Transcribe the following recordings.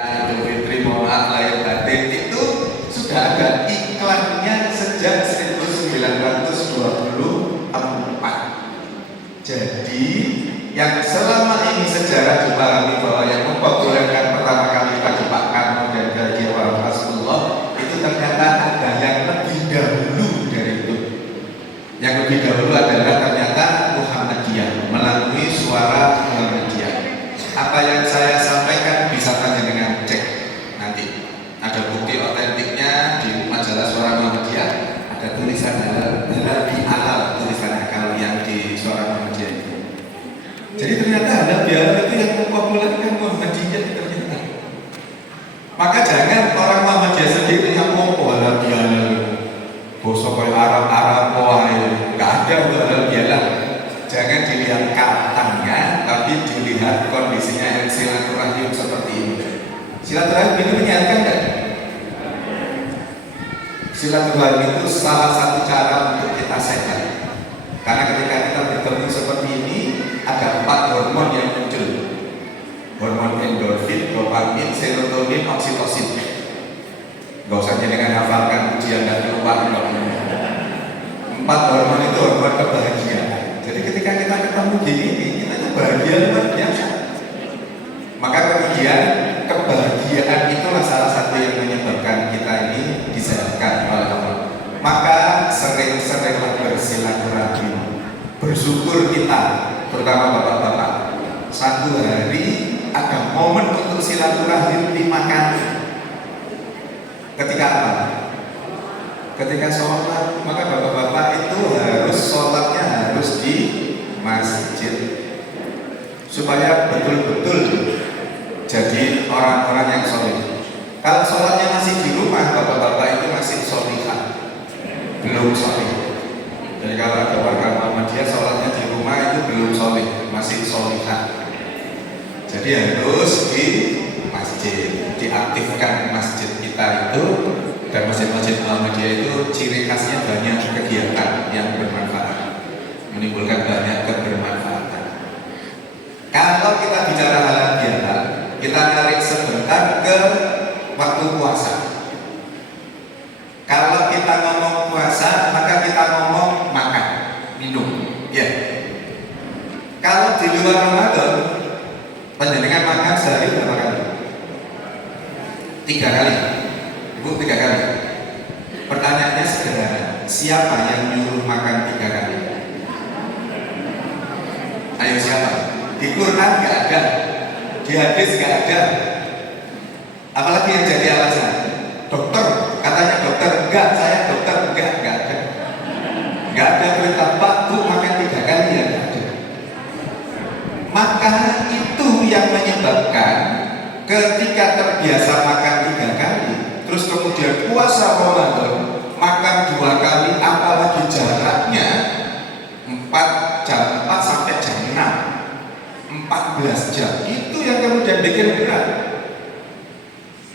Idul Fitri, mohon maaf lahir batin itu sudah ada iklannya sejak 1924. Jadi yang selama ini sejarah dipahami bahwa yang mempopulerkan pertama kali Pak Karno dan Haji Rasulullah itu ternyata ada yang lebih dahulu dari itu. Yang lebih dahulu adalah ternyata Muhammadiyah melalui suara Muhammadiyah. Apa yang saya sampaikan bisa tanya dengan cek nanti. Ada bukti otentiknya di majalah Suara Muhammadiyah. Ada tulisan halal di halal tulisannya kalau yang di Suara Muhammadiyah itu. Jadi ternyata halal bihalal itu yang mempopulerkan Muhammadiyah ternyata. Maka jangan orang Muhammadiyah sendiri yang mau halal bihalal. Bosok kayak Arab nggak ada halal bihalal. Jangan dilihat katanya, tapi dilihat kondisinya yang silaturahim seperti ini. Silaturahim ini menyehatkan nggak? Silaturahim itu salah satu cara untuk kita sehat. Karena ketika kita bertemu seperti ini, ada 4 hormon yang muncul. Hormon endorfin, dopamin, serotonin, oksitosin. Gak usah dengan hafalkan ujian dan keluar. 4 hormon itu hormon kebahagiaan. Jadi ketika kita ketemu gini, kita itu bahagia luar biasa. Maka kemudian kebahagiaan itulah salah satu yang menyebabkan kita ini disehatkan oleh Allah. Maka sering-seringlah bersilaturahim. Bersyukur kita, terutama bapak-bapak. Satu hari ada momen untuk silaturahim 5 kali. Ketika apa? Ketika sholat, maka bapak-bapak itu harus sholatnya harus di masjid supaya betul-betul jadi orang-orang yang sholih. Kalau sholatnya masih di rumah, bapak-bapak itu masih sholihah, belum sholih. Jadi kalau ada warga Muhammadiyah sholatnya di rumah itu belum sholih, masih sholihah. Jadi harus di masjid, diaktifkan masjid kita itu. Dan masjid-masjid Muhammadiyah itu ciri khasnya banyak kegiatan yang bermanfaat, menimbulkan banyak kebermanfaatan. Kalau kita bicara halal bihalal, kita tarik sebentar ke waktu puasa. Kalau kita ngomong puasa, maka kita ngomong makan, minum, ya. Kalau di luar Ramadan, panjenengan makan sehari berapa kali? 3 kali. Ibu 3 kali. Pertanyaannya sederhana, siapa yang nyuruh makan 3 kali? Ayo siapa? Di Quran nggak ada, di hadis nggak ada. Apalagi yang jadi alasan? Dokter, katanya dokter, enggak, saya dokter, enggak ada. Enggak ada perintah Pak, Bu makan 3 kali ya, enggak ada. Maka itu yang menyebabkan ketika terbiasa makan 3 kali, terus kemudian puasa Ramadan makan 2 kali, apalagi jaraknya 4 sampai jam 6, 14 jam, itu yang kemudian bikin berat.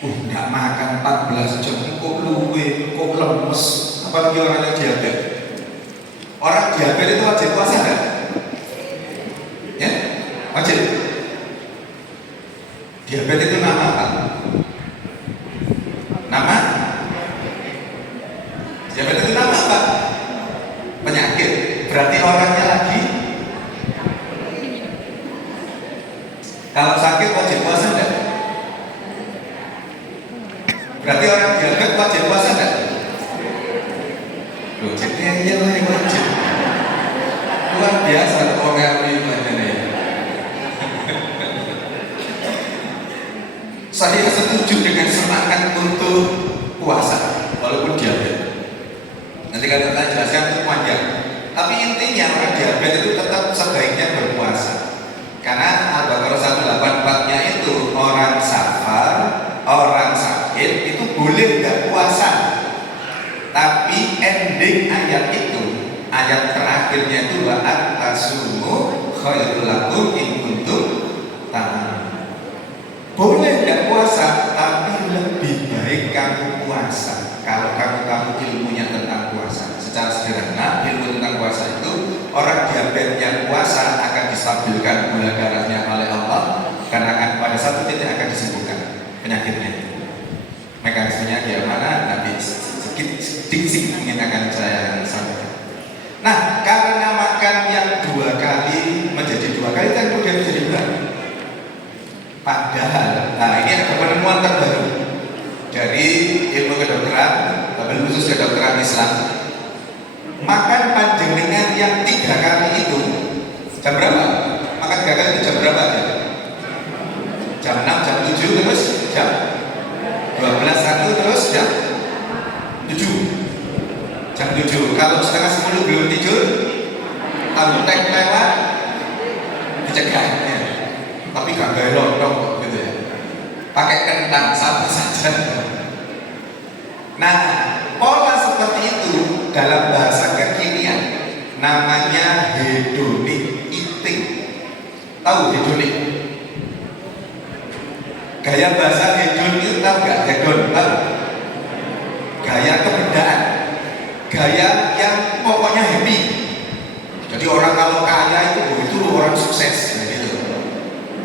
Nggak makan 14 jam, kok luwe, kok lemes, apalagi orang yang diabetes. Orang diabetes itu wajib puasa nggak? Ya, wajib. Diabetes itu nama apa? Nama? Diabetes itu nama apa? Penyakit. Berarti orangnya lagi. Kalau sakit wajib puasa enggak? Berarti orang diabetes wajib puasa enggak? Loh, jadi yang wajib. Luar biasa orang ini. Saya setuju dengan semangat untuk puasa walaupun diabetes. Nanti kalau saya jelaskan itu panjang. Tapi intinya orang diabetes itu tetap sebaiknya berpuasa. Karena Al-Baqarah 184-nya itu orang safar, orang sakit itu boleh nggak puasa. Tapi ending ayat itu, ayat terakhirnya itu wa antasumu khairul lakum in kuntum ta'lamun. Boleh tidak puasa, tapi lebih baik kamu puasa kalau kamu ilmunya tentang puasa. Secara sederhana, ilmu tentang puasa itu orang diabetes yang puasa akan distabilkan gula darahnya oleh Allah, karena pada satu titik akan disembuhkan penyakit tank lewat dicegah ya. Tapi gak belok dong gitu ya, pakai kentang sama saja. Nah, pola seperti itu dalam bahasa kekinian namanya hedonic eating. Tahu hedonic? Gaya bahasa hedon itu tahu nggak? Hedon tahu? Gaya kebendaan, gaya yang pokoknya happy. Jadi orang kalau kaya itu orang sukses, gitu.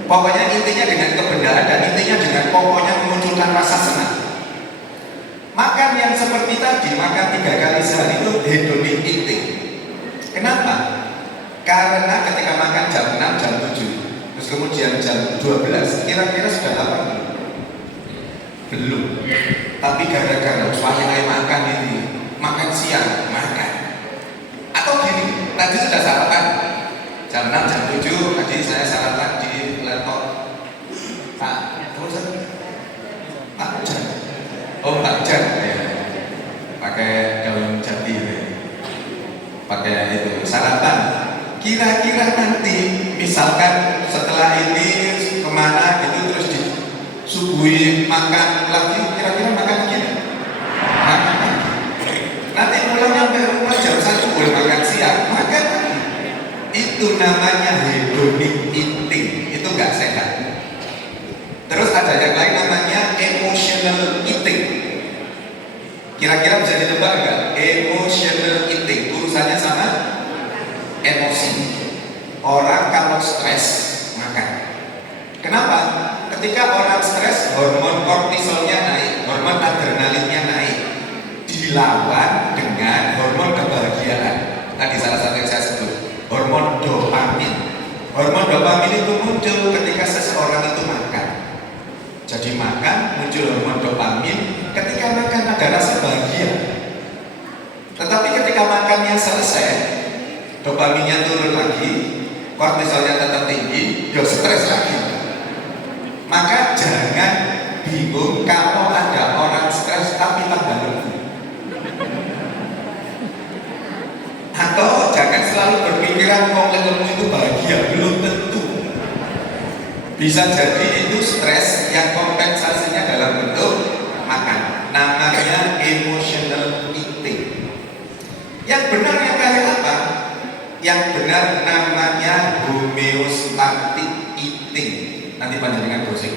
Pokoknya intinya dengan kebendaan dan intinya dengan pokoknya memunculkan rasa senang. Makan yang seperti tadi, makan 3 kali sehari itu hedonic eating. Kenapa? Karena ketika makan jam 6, jam 7, terus kemudian jam 12, kira-kira sudah lapar belum? Belum. Tapi gara-gara supaya makan ini, makan siang, makan. Atau gini, tadi sudah sarapan jam 6, jam 7, tadi saya sarapan di laptop. Pak Jan. Oh, Pak Jan ya. Pakai daun jati ya. Pakai itu sarapan. Kira-kira nanti misalkan setelah ini kemana gitu terus disuguhi makan lagi, kira-kira makan gini. Nanti pulang sampai rumah jam 1 boleh makan siang, makan lagi. Itu namanya hedonic eating, itu nggak sehat. Terus ada yang lain namanya emotional eating. Kira-kira bisa ditebak nggak? Emotional eating, urusannya sama emosi. Orang kalau stres makan. Kenapa? Ketika orang stres, hormon kortisolnya naik, hormon adrenalinnya naik, dilawan dengan hormon kebahagiaan. Tadi salah satu yang saya sebut, hormon dopamin. Hormon dopamin itu muncul ketika seseorang itu makan. Jadi makan, muncul hormon dopamin. Ketika makan ada rasa bahagia. Tetapi ketika makannya selesai, dopaminnya turun lagi, kortisolnya tetap tinggi, ya stres lagi. Maka jangan bingung kalau ada orang stres tapi tambah lembut. Atau jangan selalu berpikiran kalau lembut itu bahagia, belum tentu. Bisa jadi itu stres yang kompensasinya dalam bentuk makan. Namanya emotional eating. Yang benar yang kayak apa? Yang benar namanya homeostatic eating. Nanti panjenengan browsing.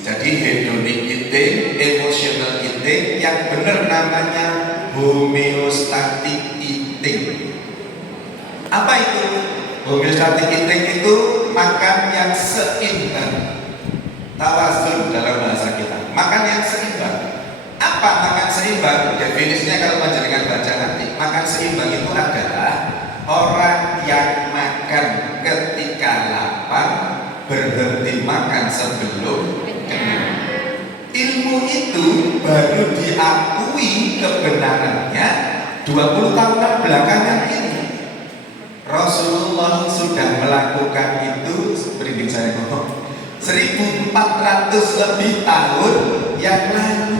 Jadi hedonic eating, emotional eating, yang benar namanya homeostatic eating. Apa itu? Homeostatic eating itu makan yang seimbang. Tawazun dalam bahasa kita. Makan yang seimbang. Apa makan seimbang? Definisinya kalau panjenengan baca nanti, makan seimbang itu adalah orang yang makan ketika lapar, berhenti makan sebelum kenyang. Ilmu itu baru diakui kebenarannya 20 tahunan belakangan ini. Rasulullah sudah melakukan itu, berinding saya ngomong, 1400 lebih tahun yang lalu.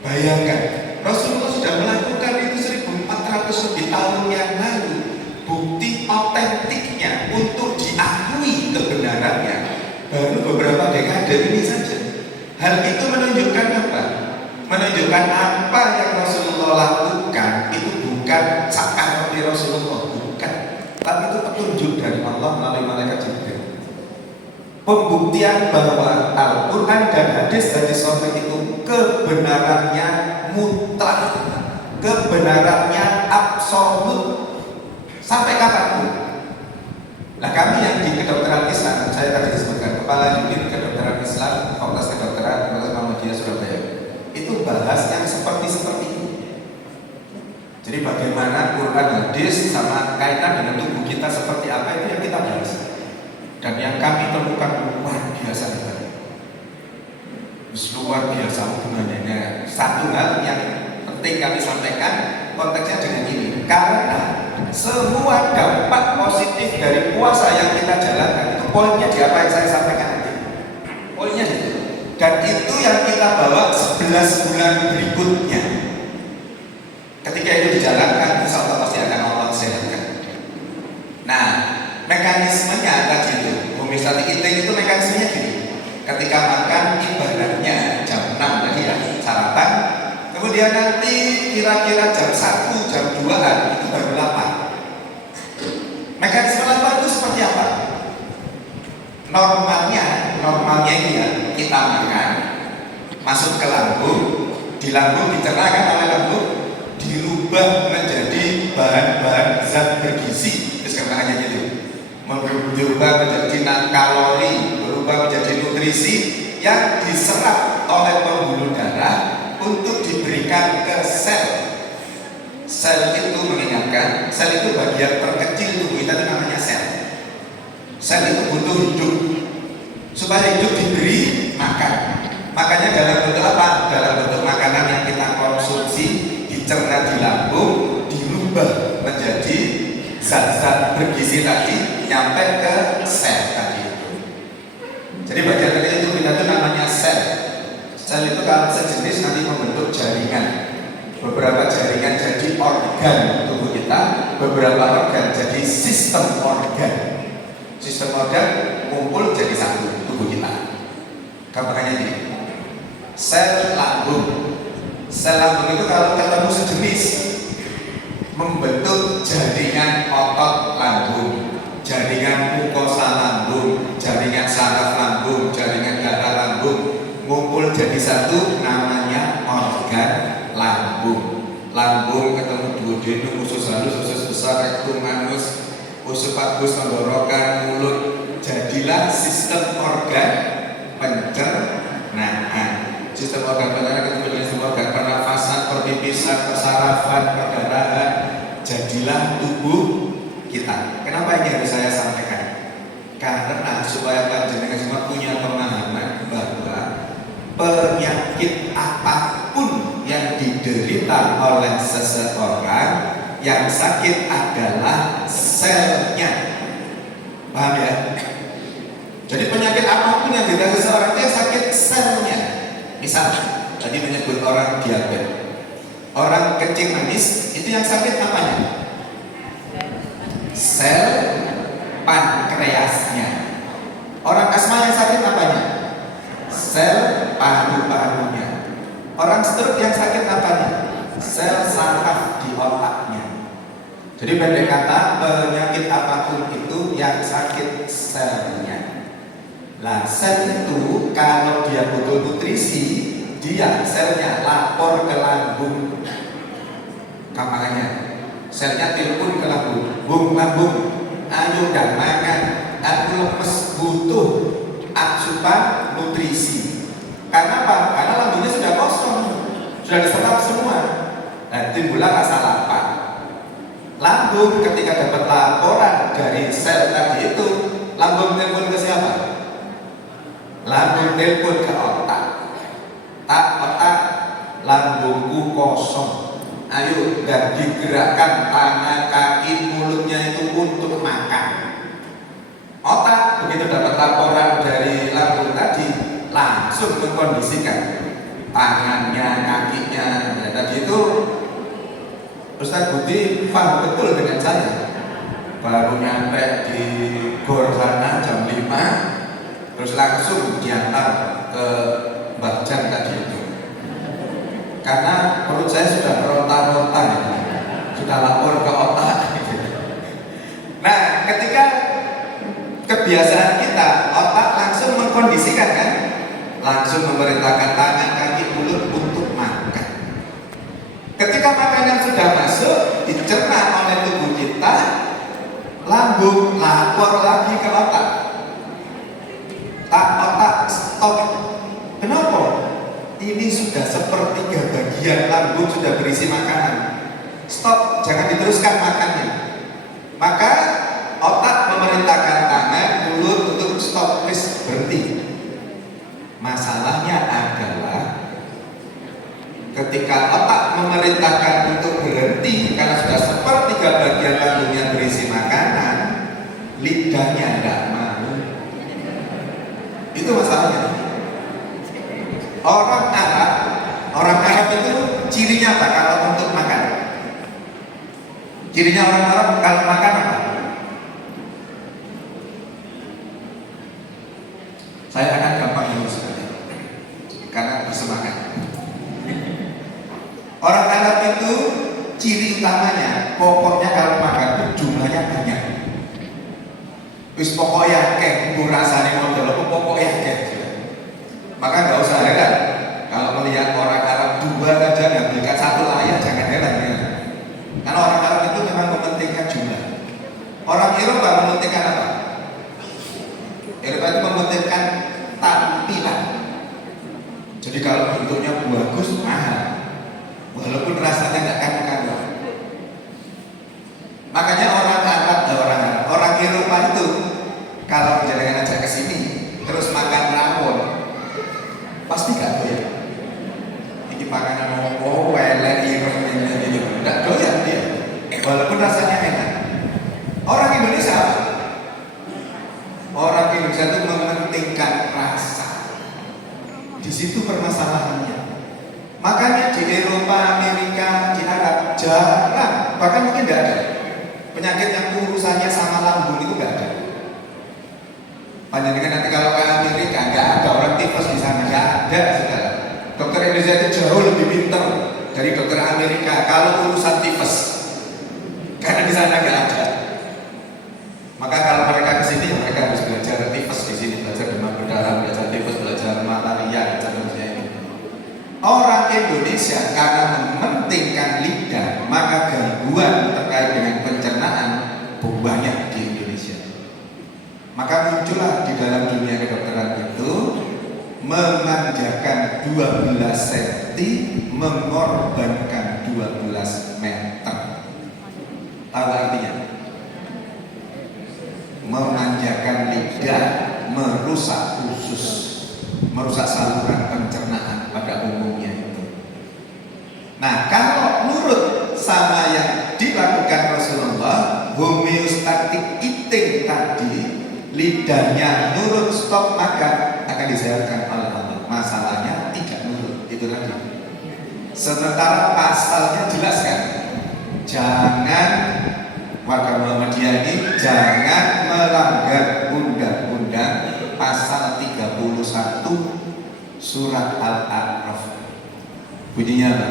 Bayangkan, Rasulullah sudah melakukan itu 1400 lebih tahun yang lalu. Bukti otentiknya untuk diakui kebenarannya baru beberapa dekade ini saja. Hal itu menunjukkan apa? Menunjukkan apa yang Rasulullah lakukan itu bukan cakap dari Rasulullah, bukan, tapi itu petunjuk dari Allah melalui malaikat Jibril. Pembuktian bahwa Al-Quran dan hadis sahih itu kebenarannya mutlak, kebenarannya absolut sampai kapanpun. Nah, kami yang di kedokteran Islam, saya tadi disebutkan kepala unit kedokteran Islam, Fakultas Kedokteran Universitas Muhammadiyah Surabaya, itu bahas yang seperti ini. Jadi bagaimana Quran hadis sama kaitan dengan tubuh kita seperti apa itu yang kita bahas. Dan yang kami temukan luar biasa sekali. Luar biasa hubungannya. Satu hal yang penting kami sampaikan konteksnya dengan ini, karena semua dampak positif dari puasa yang kita jalankan itu poinnya di apa yang saya sampaikan nanti. Poinnya itu. Dan itu yang kita bawa 11 bulan berikutnya. Ketika itu dijalankan, insya Allah pasti akan Allah sehatkan. homeostatik eating itu mekanismenya gini. Ketika makan ibaratnya jam 6 tadi ya sarapan, kemudian nanti kira-kira jam 1, jam 2-an itu baru lapar. Mekanisme lapar itu seperti apa? Normalnya ini ya, kita makan, masuk ke lambung, di lambung dicerna kan oleh lambung, dirubah menjadi bahan-bahan zat bergizi, terus katakannya gitu, berubah menjadi kalori, berubah menjadi nutrisi yang diserap oleh pembuluh darah untuk diberikan ke sel. Sel itu mengingatkan, sel itu bagian terkecil tubuh kita, itu namanya sel. Sel itu butuh hidup, supaya hidup diberi makan. Makanya dalam bentuk apa? Dalam bentuk makanan yang kita konsumsi, dicerna di lambung, dirubah menjadi zat-zat bergizi tadi, nyampe ke sel tadi itu. Jadi bagian kecil itu kita itu namanya sel. Sel itu kalau sejenis nanti membentuk jaringan. Beberapa jaringan jadi organ tubuh kita, beberapa organ jadi sistem organ. Sistem organ kumpul jadi satu tubuh kita. Gampangannya ini, sel lambung. Sel lambung itu kalau ketemu sejenis membentuk jaringan otot lambung, jaringan mukosa lambung, jaringan saraf lambung, jaringan darah lambung, ngumpul jadi satu, namanya organ lambung. Lambung ketemu duodenum, usus halus, usus besar, rektum, anus, usus tenggorokan, mulut, jadilah sistem organ pencernaan. Sistem organ pencernaan ketemu dengan sistem organ pernafasan, perpipisan, persarafan, perdarahan, jadilah tubuh kita. Kenapa ini harus saya sampaikan? Karena supaya panjenengan semua punya pemahaman bahwa penyakit apapun yang diderita oleh seseorang, yang sakit adalah selnya. Paham ya? Jadi penyakit apapun yang diderita seseorang itu yang sakit selnya. Misal tadi menyebut orang diabetes, orang kencing manis, itu yang sakit apanya? Sel pankreasnya. Orang asma yang sakit apanya? Sel paru-parunya. Orang stroke yang sakit apanya? Sel saraf di otaknya. Jadi pendek kata, penyakit apapun itu yang sakit selnya. Nah, sel itu kalau dia butuh nutrisi, dia selnya lapor ke lambung. Kamarnya, selnya telepon ke lambung. Lambung, ayo dan makan. Aku lemes, butuh asupan nutrisi. Karena apa? Karena lambungnya sudah kosong, sudah diserap semua. Nah, timbullah rasa lapar. Lambung ketika dapat laporan dari sel tadi itu, lambung telepon ke siapa? Lambung telepon ke otak. Otak, lambungku kosong. Ayo, dan digerakkan tangan, kaki, mulutnya itu untuk makan. Otak begitu dapat laporan dari lambung tadi, langsung mengkondisikan tangannya, kakinya. Ya, tadi itu Ustaz Budi paham betul dengan saya. Baru nyampe di gor sana jam 5, terus langsung diantar ke Mbak Jan tadi itu. Karena perut saya sudah meronta-ronta, sudah lapor ke otak. Nah, ketika kebiasaan kita, otak langsung mengkondisikan kan, langsung memerintahkan tangan, kaki, mulut untuk makan. Ketika makanan sudah masuk, dicerna oleh tubuh kita, lambung lapor lagi ke otak. Otak stop. Kenapa? Ini sudah sepertiga bagian lambung sudah berisi makanan. Stop, jangan diteruskan makannya. Maka otak memerintahkan tangan, mulut untuk stop, please, berhenti. Masalahnya adalah ketika otak memerintahkan untuk berhenti karena sudah sepertiga bagian lambungnya berisi makanan, lidahnya tidak mau. Itu masalahnya. Orang Arab itu cirinya apa kalau untuk makan? Cirinya orang Arab kalau makan apa? Saya akan gampang dulu sekali karena bersemangat. Orang Arab itu ciri utamanya, pokoknya kalau makan itu jumlahnya banyak. Wis pokoknya kek, rasanya model apa pokoknya kek. Maka nggak usah heran kalau melihat orang Arab dua saja ngambilkan satu layar, jangan heran ya. Karena orang Arab itu memang mementingkan jumlah. Orang Eropa mementingkan apa? Eropa itu mementingkan tampilan. Jadi kalau bentuknya bagus, mahal, walaupun rasanya nggak karu-karuan. Makanya orang Eropa itu kalau jangan ajak ke sini terus makan rawon, pasti gak doyan. Ini makanan weler ini, nggak doyan dia, walaupun rasanya enak. Orang Indonesia apa? Orang Indonesia itu mementingkan rasa. Di situ permasalahannya. Makanya di Eropa, Amerika, di Arab jarang, bahkan mungkin tidak ada penyakit yang urusannya sama lambung itu nggak ada. Panjenengan nanti kalau ke Amerika nggak ada orang tifus di sana, nggak ada saudara. Dokter Indonesia itu jauh lebih pintar dari dokter Amerika kalau urusan tifus, karena di sana nggak ada. Maka kalau mereka ke sini, mereka harus belajar tifus di sini, belajar demam berdarah, belajar tifus, belajar malaria, dan seterusnya ini. Orang Indonesia karena mementingkan lidah, maka gangguan terkait dengan pencernaan banyak di Indonesia. Maka muncullah di dalam dunia kedokteran itu memanjakan 12 cm, mengorbankan 12 meter. Tahu artinya? Memanjakan lidah, merusak usus, merusak saluran pencernaan pada umumnya itu. Nah, kalau nurut sama yang dilakukan Rasulullah, homeostatic eating tadi, lidahnya nurut stop makan, akan disehatkan oleh Allah. Masalahnya tidak nurut, itu tadi. Sementara pasalnya jelas kan, jangan, warga Muhammadiyah ini jangan melanggar undang-undang pasal 31 surat Al-A'raf. Bunyinya apa?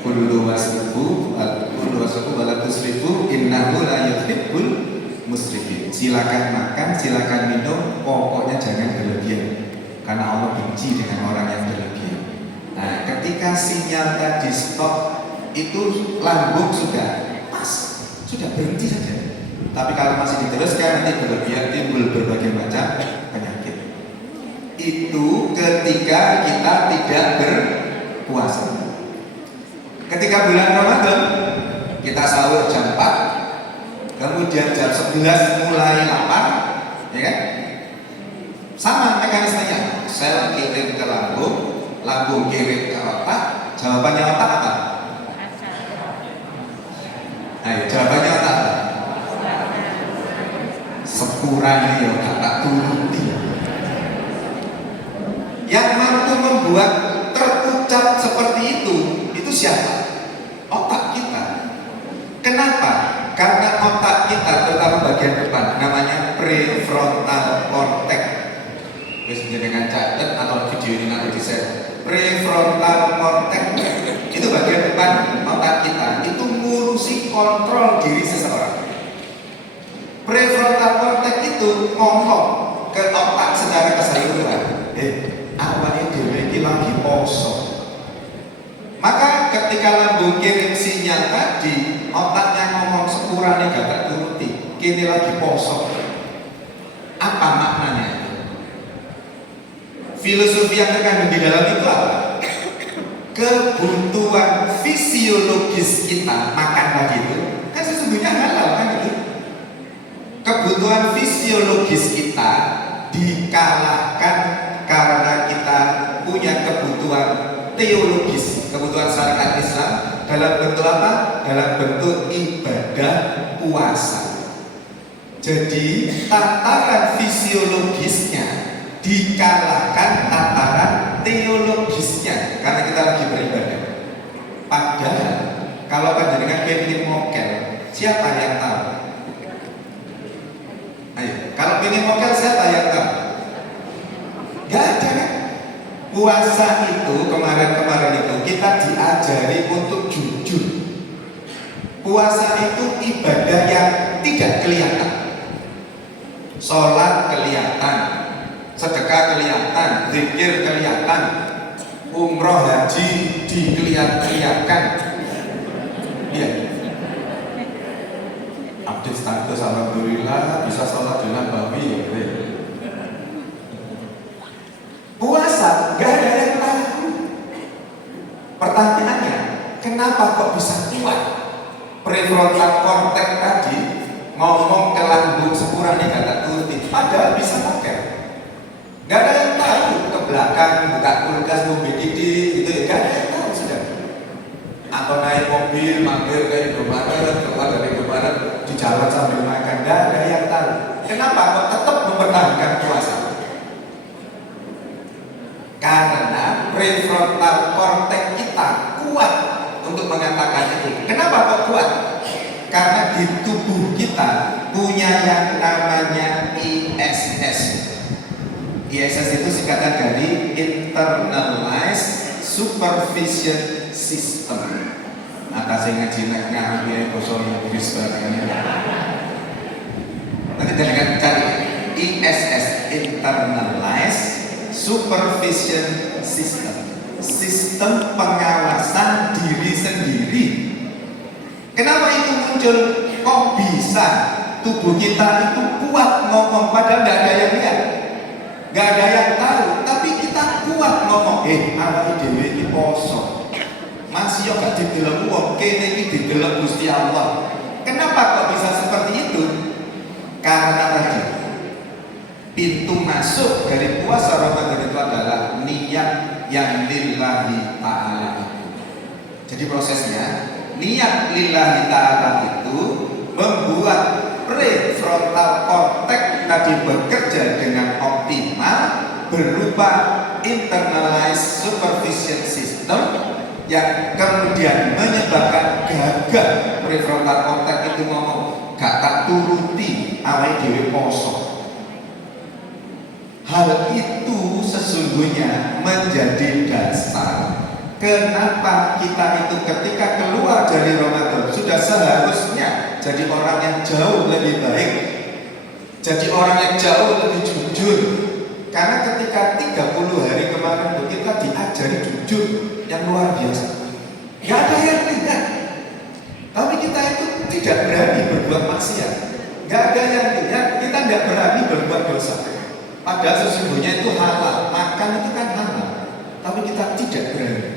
Kullu wasrifu wala tusrifu innahu la yuhibbul musrifin. Silakan makan, silakan minum, pokoknya jangan berlebihan, karena Allah benci dengan orang yang berlebihan. Nah, ketika sinyal tadi stop, itu lambung sudah pas, sudah berhenti saja. Tapi kalau masih diteruskan nanti berlebihan, timbul berbagai macam penyakit. Itu ketika kita tidak berpuasa. Ketika bulan Ramadan kita sahur jam 4, kemudian jam 11 mulai lapar, ya kan? Sama mekanismenya, sel kirim ke lambung, lambung kirim ke otak. Jawabannya otak apa? Ayo, jawabannya otak apa? Sepurane ya tak turuti. Yang mampu membuat terucap seperti itu siapa? Otak kita. Kenapa? Karena otak kita, terutama bagian depan, namanya prefrontal cortex. Bisa dengan catat atau video ini nanti di-share. Prefrontal cortex itu bagian depan otak kita, itu ngurusi kontrol diri seseorang. Prefrontal cortex itu ngomong ke otak secara keseluruhan, awalnya dhewe iki lagi poso. Maka ketika lambung kirim sinyal tadi, otaknya ngomong sepurane gak tak turuti, kini lagi poso. Apa maknanya itu? Filosofi yang terkandung di dalam itu apa? Kebutuhan fisiologis kita makan tadi itu kan sesungguhnya halal kan itu. Kebutuhan fisiologis kita dikalahkan karena kita punya kebutuhan teologis, kebutuhan syariat Islam dalam bentuk apa? Dalam bentuk ibadah puasa. Jadi tataran fisiologisnya dikalahkan tataran teologisnya karena kita lagi beribadah. Padahal kalau panjenengan pengen mokel, siapa yang tahu? Ayo, kalau pengen mokel siapa yang tahu? Puasa itu kemarin itu kita diajari untuk jujur. Puasa itu ibadah yang tidak kelihatan. Sholat kelihatan, sedekah kelihatan, zikir kelihatan, umroh haji dikelihatan. Iya. Update status alhamdulillah bisa sholat di Nabawi. Puasa gak ada yang tahu. Pertanyaannya, kenapa kok bisa kuat? Prefrontal cortex tadi ngomong ke lambung sepurane kata turuti, padahal bisa pakai. Gak ada yang tahu ke belakang buka kulkas mobil gitu, gak ada yang tahu sudah. Atau naik mobil mampir ke Indomaret, keluar dari Indomaret di jalan sambil makan, gak ada yang tahu. Kenapa kok tetap mempertahankan puasa? Karena prefrontal cortex kita kuat untuk mengatakan itu. Kenapa kok kuat? Karena di tubuh kita punya yang namanya ISS. ISS itu singkatan dari Internalized Supervision System. Atas yang ngaji ngaji kosong yang Inggris barangnya. Nanti kita cari ISS, Internalized Supervision System, sistem pengawasan diri sendiri. Kenapa itu muncul? Kok bisa tubuh kita itu kuat ngomong padahal gak ada yang lihat, gak ada yang tahu, tapi kita kuat ngomong. Awake dhewe iki poso, masih yo gak didelok wong, kene iki didelok Gusti Allah. Kenapa kok bisa seperti itu? Karena tadi pintu masuk dari puasa Ramadan itu adalah niat yang lillahi ta'ala. Jadi prosesnya, niat lillahi ta'ala itu membuat prefrontal cortex tadi bekerja dengan optimal berupa internalized supervision system yang kemudian menyebabkan gagah prefrontal cortex itu ngomong gak tak turuti awake dhewe poso. Hal itu sesungguhnya menjadi dasar kenapa kita itu ketika keluar dari Ramadan sudah seharusnya jadi orang yang jauh lebih baik, jadi orang yang jauh lebih jujur. Karena ketika 30 hari kemarin itu kita diajari jujur yang luar biasa. Gak ada yang lihat, tapi kita itu tidak berani berbuat maksiat. Gak ada yang lihat, kita tidak berani berbuat dosa. Padahal sesungguhnya itu halal, makan itu kan halal, tapi kita tidak berani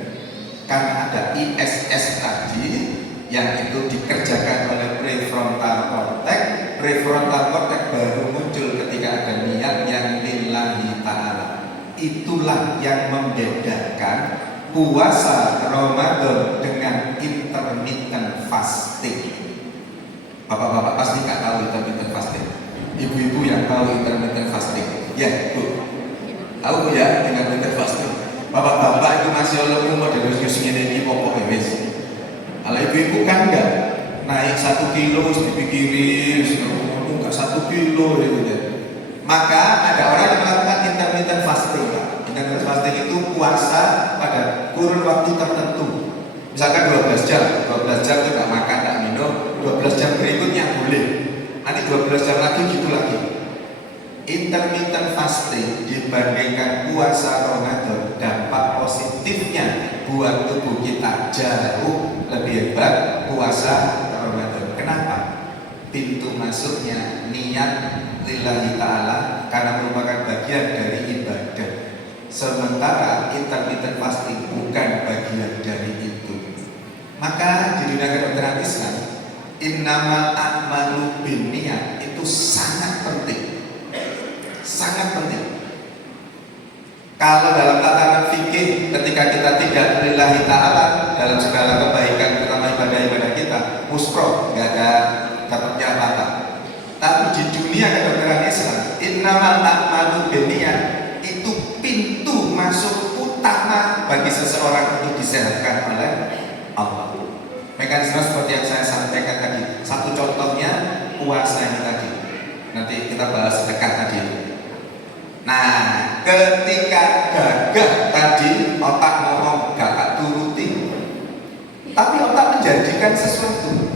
karena ada ISS tadi yang itu dikerjakan oleh prefrontal cortex. Prefrontal cortex baru muncul ketika ada niat yang lillahi ta'ala. Itulah yang membedakan puasa Ramadan dengan intermittent fasting. Bapak-bapak pasti nggak tahu intermittent fasting. Ibu-ibu yang tahu intermittent fasting, ya Bu, tahu Bu ya intermittent fasting. Bapak-bapak itu masih oleh umur dari usia ini pokoknya wis. Kalau ibu-ibu kan enggak, naik 1 kilo harus dipikirin, enggak 1 kilo gitu ya. Maka ada orang yang melakukan intermittent fasting. Intermittent fasting itu puasa pada kurun waktu tertentu. Misalkan 12 jam itu enggak makan, enggak minum, 12 jam berikutnya boleh. Nanti 12 jam lagi gitu lagi. Intermittent fasting dibandingkan puasa Ramadan, dampak positifnya buat tubuh kita jauh lebih hebat puasa Ramadan. Kenapa? Pintu masuknya niat lillahi ta'ala karena merupakan bagian dari ibadah. Sementara intermittent fasting bukan bagian dari itu. Maka di dunia kedokteran Islam, innamal a'malu binniyat itu sangat penting. Sangat penting. Kalau dalam tatanan fikih ketika kita tidak lillahi ta'ala dalam segala kebaikan terutama ibadah-ibadah kita muspro, gak ada dapatnya apa-apa. Tapi di dunia kedokteran Islam, innamal a'malu binniyat itu pintu masuk utama bagi seseorang untuk disehatkan oleh Allah. Mekanisme seperti yang saya sampaikan tadi. Satu contohnya puasa ini tadi. Nanti kita bahas sedekah tadi. Nah, ketika gagah tadi otak ngomong gak tak turuti, tapi otak menjanjikan sesuatu.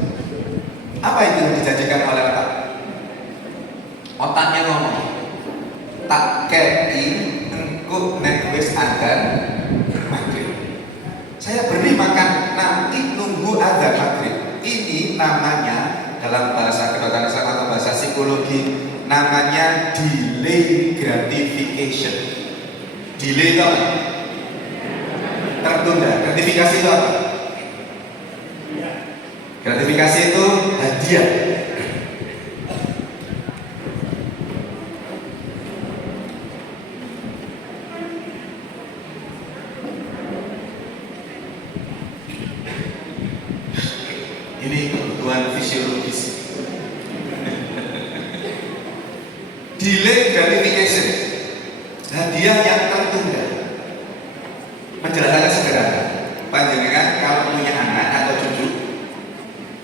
Apa itu yang dijanjikan oleh otak? Otaknya ngomong, tak kei engkau nek wis adzan maghrib. Saya beri makan nanti nunggu adzan maghrib. Ini namanya dalam bahasa kedokteran Islam atau bahasa psikologi namanya delay gratification. Delay itu apa? Tertunda. Gratifikasi itu apa? Gratifikasi itu hadiah. Ini kebutuhan fisiologis. Delay gratification, hadiah yang tertunda. Menjelaskannya sederhana. Panjenengan kalau punya anak atau cucu,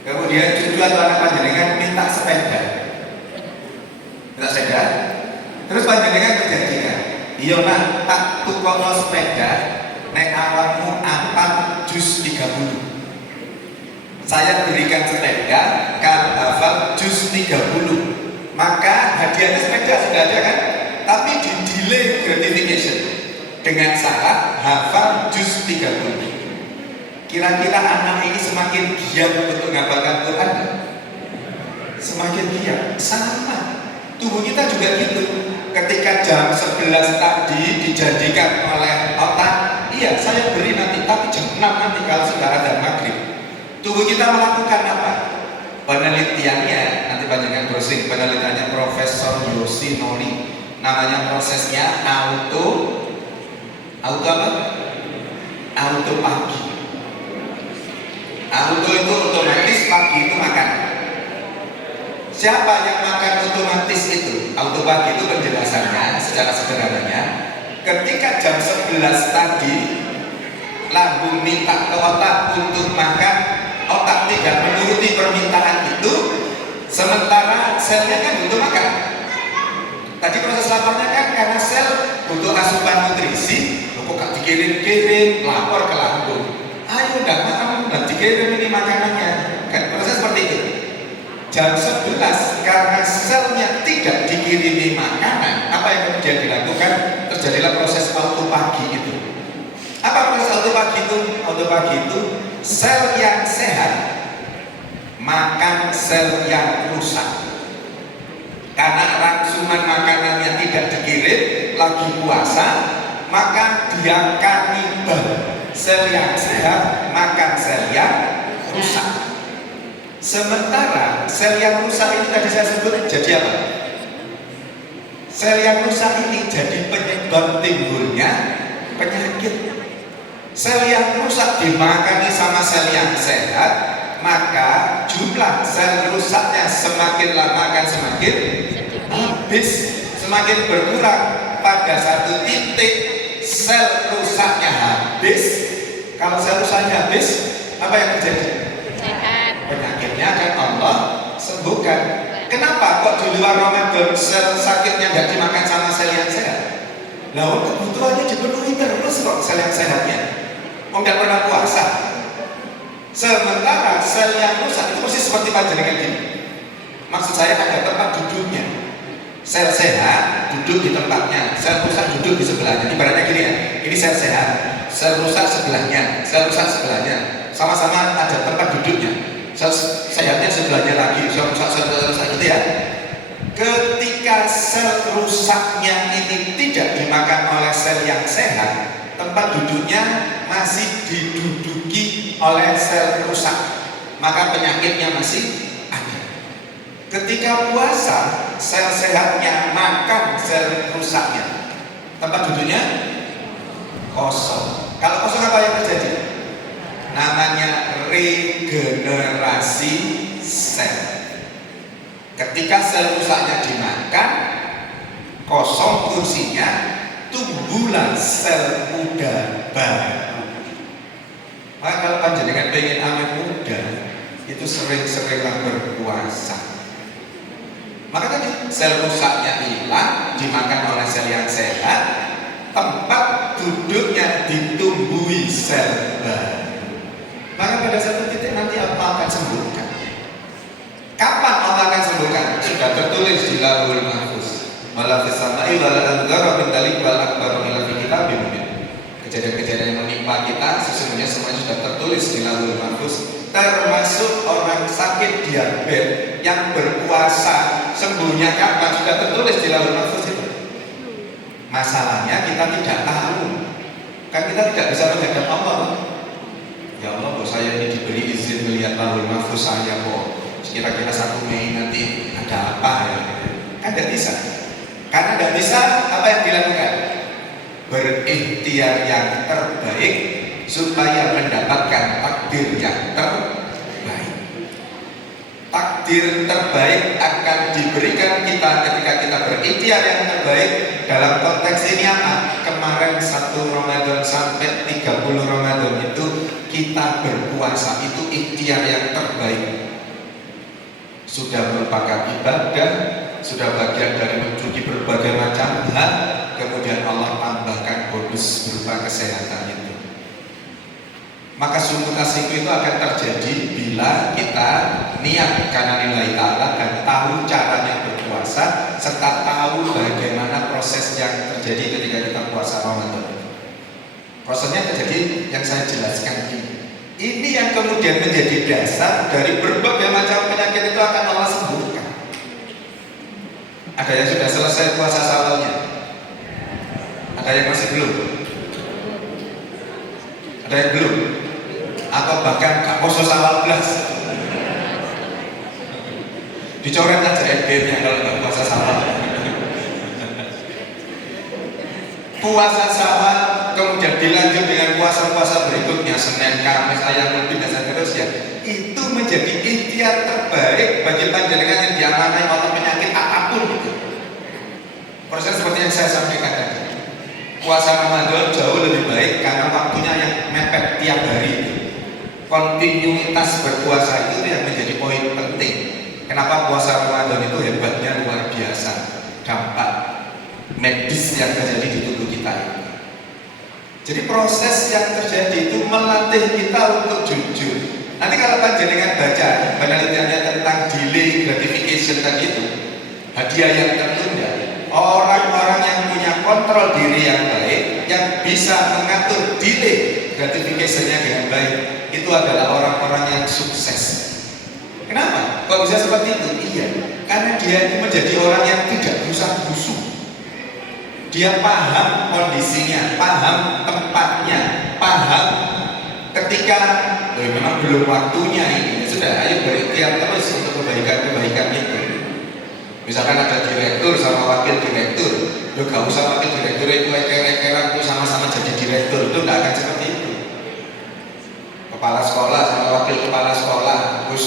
kemudian cucu atau anak panjenengan minta sepeda, terus panjenengan berjanjikan, iya nak tak tukono sepeda, nek awakmu apat jus 30. Saya berikan sepeda kalau hafal jus 30. Maka hadiahnya sepeda sudah ada kan? Tapi di delay gratification dengan syarat hafal juz 30. Kira-kira anak ini semakin giat untuk menghafalkan Quran? Semakin giat. Sama. Tubuh kita juga gitu. Ketika jam 11 tadi dijanjikan oleh otak, iya saya beri nanti, tapi jam 6 nanti kalau sudah ada maghrib. Tubuh kita melakukan apa? Penelitiannya, nanti panjangan browsing, penelitiannya Profesor Yoshinori, namanya prosesnya auto apa? Auto pagi. Auto itu otomatis, pagi itu makan. Siapa yang makan otomatis itu? Auto pagi itu penjelasannya secara sederhananya, ketika jam 11 tadi lambung minta ke otak untuk makan, otak tidak menuruti permintaan itu, sementara selnya kan butuh makan. Tadi proses laparnya kan karena sel butuh asupan nutrisi, kok gak dikirim-kirim, lapor ke lambung. Ayo udah makan, udah dikirim ini makanannya. Kan proses seperti itu. Jam 11 karena selnya tidak dikirimi makanan, apa yang kemudian dilakukan? Terjadilah proses autopagi itu. Apa proses autopagi itu? Autopagi itu sel yang sehat makan sel yang rusak. Karena rangsuman makanannya tidak dikirim, lagi puasa, maka dia kanibal. Sel yang sehat makan sel yang rusak. Sementara sel yang rusak ini tadi saya sebut jadi apa? Sel yang rusak ini jadi penyebab timbulnya penyakit. Sel yang rusak dimakani sama sel yang sehat, maka jumlah sel rusaknya semakin lama akan semakin habis, semakin berkurang. Pada satu titik sel rusaknya habis. Kalau sel rusaknya habis, apa yang terjadi? Sehat. Penyakitnya akan Allah sembuhkan. Kenapa kok di luar Ramadan sel sakitnya nggak dimakan sama sel yang sehat? Lalu kebutuhannya dipenuhi terus kok sel yang sehatnya. Nggak pernah puasa. Sementara sel yang rusak itu persis seperti panjenengan gini. Maksud saya ada tempat duduknya. Sel sehat duduk di tempatnya, sel rusak duduk di sebelahnya. Ibaratnya gini ya, ini sel sehat, sel rusak sebelahnya, sel rusak sebelahnya. Sama-sama ada tempat duduknya. Sel sehatnya sebelahnya lagi, sel rusak gitu ya. Ketika sel rusaknya ini tidak dimakan oleh sel yang sehat, tempat duduknya masih diduduki oleh sel rusak, maka penyakitnya masih ada. Ketika puasa, sel sehatnya makan sel rusaknya, tempat duduknya kosong. Kalau kosong apa yang terjadi? Namanya regenerasi sel. Ketika sel rusaknya dimakan, kosong kursinya, tumbuhlah sel muda baru. Maka kalau panjenengan pengen awet muda, itu sering-seringlah berpuasa. Maka tadi sel rusaknya hilang, dimakan oleh sel yang sehat, tempat duduknya sel baru. Maka pada satu titik nanti Allah akan sembuhkan. Kapan Allah akan sembuhkan? Sudah tertulis di Lauhul Mahfuz. Wala fis sama'i wala anzara min dalik wal akbaru illa fi kitabim mubin. Kejadian-kejadian yang menimpa kita sesungguhnya semuanya sudah tertulis di Lauhul Mahfuz, termasuk orang sakit diabetes yang berpuasa sembuhnya kapan sudah tertulis di Lauhul Mahfuz itu. Masalahnya kita tidak tahu, kan kita tidak bisa menghadap Allah. Ya Allah, kok saya ini diberi izin melihat Lauhul Mahfuz saya kok kira-kira 1 Mei nanti ada apa ya? Kan tidak bisa. Karena tidak bisa, apa yang dilakukan? Berikhtiar yang terbaik supaya mendapatkan takdir yang terbaik. Takdir terbaik akan diberikan kita ketika kita berikhtiar yang terbaik. Dalam konteks ini apa? Kemarin 1 Ramadan sampai 30 Ramadan itu kita berpuasa, itu ikhtiar yang terbaik. Sudah merupakan ibadah, sudah bagian dari mencuci berbagai macam hal, kemudian Allah tambahkan bonus berupa kesehatan itu. Maka sungguh kasihku itu akan terjadi bila kita niat karena nilai ta'ala dan tahu caranya berpuasa, serta tahu bagaimana proses yang terjadi ketika kita puasa Ramadan. Prosesnya terjadi yang saya jelaskan ini. Ini yang kemudian menjadi dasar dari berbagai macam penyakit itu akan Allah sembuhkan. Ada yang sudah selesai puasa Syawalnya? Ada yang masih belum? Ada yang belum? Atau bahkan gak puasa Syawal belas? Dicoret aja NB-nya kalau gak puasa Syawal. Puasa Syawal kemudian dilanjut dengan puasa-puasa berikutnya, Senin, Kamis, Ayam Lebih dan seterusnya. Itu menjadi ikhtiar terbaik bagi panjenengan yang diamanai oleh penyakit apapun itu. Proses seperti yang saya sampaikan tadi. Puasa Ramadan jauh lebih baik karena waktunya yang mepet tiap hari itu. Kontinuitas berpuasa itu yang menjadi poin penting. Kenapa puasa Ramadan itu hebatnya luar biasa, dampak medis yang terjadi di tubuh kita ini. Jadi proses yang terjadi itu melatih kita untuk jujur. Nanti kalau panjenengan baca penelitiannya tentang delay gratification tadi itu, hadiah yang tertunda, orang-orang yang punya kontrol diri yang baik, yang bisa mengatur delay gratification-nya dengan baik, itu adalah orang-orang yang sukses. Kenapa? Kok bisa seperti itu? Iya, karena dia itu menjadi orang yang tidak gusar-gusu. Dia paham kondisinya, paham tempatnya, paham ketika memang belum waktunya ini. Sudah, ayo berikhtiar terus untuk kebaikan-kebaikan itu. Misalkan ada direktur sama wakil direktur, lo gak usah wakil direktur itu eker-ekeran itu sama-sama jadi direktur, itu gak akan seperti itu. Kepala sekolah sama wakil kepala sekolah, terus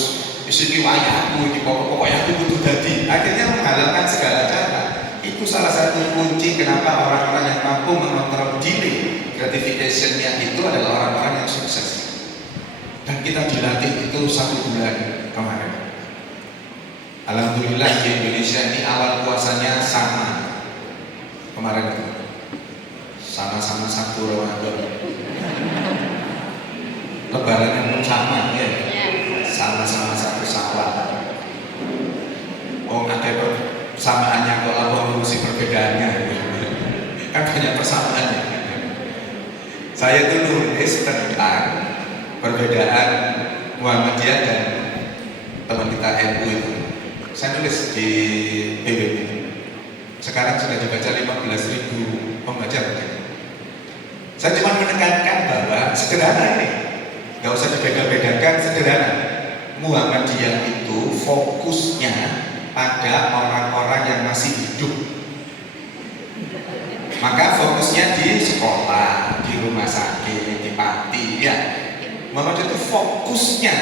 isi wayahku, di pokok-pokoknya aku butuh dadi. Akhirnya menghalalkan segala cara. Itu salah satu kunci kenapa orang-orang yang mampu mengontrol delay gratification-nya itu adalah orang-orang yang sukses. Dan kita dilatih itu 1 bulan kemarin. Alhamdulillah di Indonesia ini awal puasanya sama kemarin itu, sama-sama 1 Ramadan. Lebaran pun sama ya, sama-sama 1 Syawal. Oh ada persamaannya kok apa ngurusi perbedaannya? Kan banyak persamaannya. Saya itu nulis tentang perbedaan Muhammadiyah dan teman kita NU itu. Saya nulis di PBB. Sekarang sudah dibaca 15.000 pembaca mungkin. Saya cuma menekankan bahwa sederhana ini, nggak usah dibeda-bedakan, sederhana. Muhammadiyah itu fokusnya pada orang-orang yang masih hidup. Maka fokusnya di sekolah, di rumah sakit, di panti, ya. Muhammadiyah itu fokusnya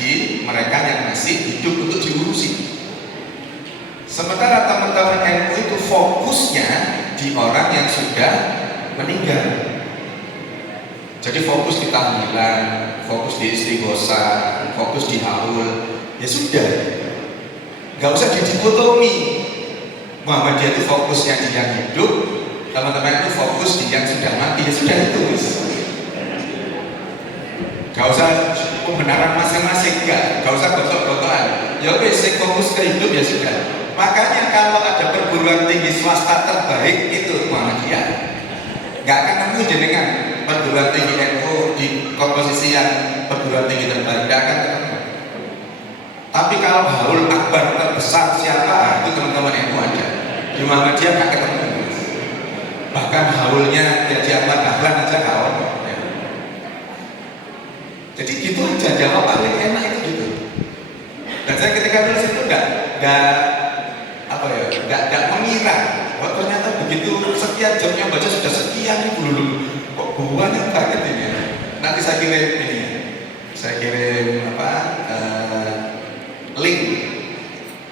di mereka yang masih hidup untuk diurusi. Sementara teman-teman NU itu fokusnya di orang yang sudah meninggal. Jadi fokus di tahlilan, fokus di istighosah, fokus di haul, ya sudah. Gak usah didikotomi. Muhammadiyah itu fokusnya di yang hidup, teman-teman itu fokus di yang sudah mati, ya sudah itu. Gak usah pembenaran masing-masing, gak usah gotok-gotokan. Ya wis sing fokus ke hidup ya sudah. Makanya kalau ada perguruan tinggi swasta terbaik itu Muhammadiyah. Gak akan nemu jenengan perguruan tinggi NU di komposisi yang perguruan tinggi terbaik, gak akan ketemu. Tapi kalau haul akbar terbesar siapa, itu teman-teman NU ada. Di Muhammadiyah gak ketemu. Bahkan haulnya Kiai Ahmad Dahlan aja kawan. Jadi gitu aja, jawab paling enak itu gitu. Dan saya ketika nulis itu nggak mengira, oh ternyata begitu sekian jamnya baca sudah sekian itu dulu, kok banyak banget ini. Nanti saya kirim ini, saya kirim link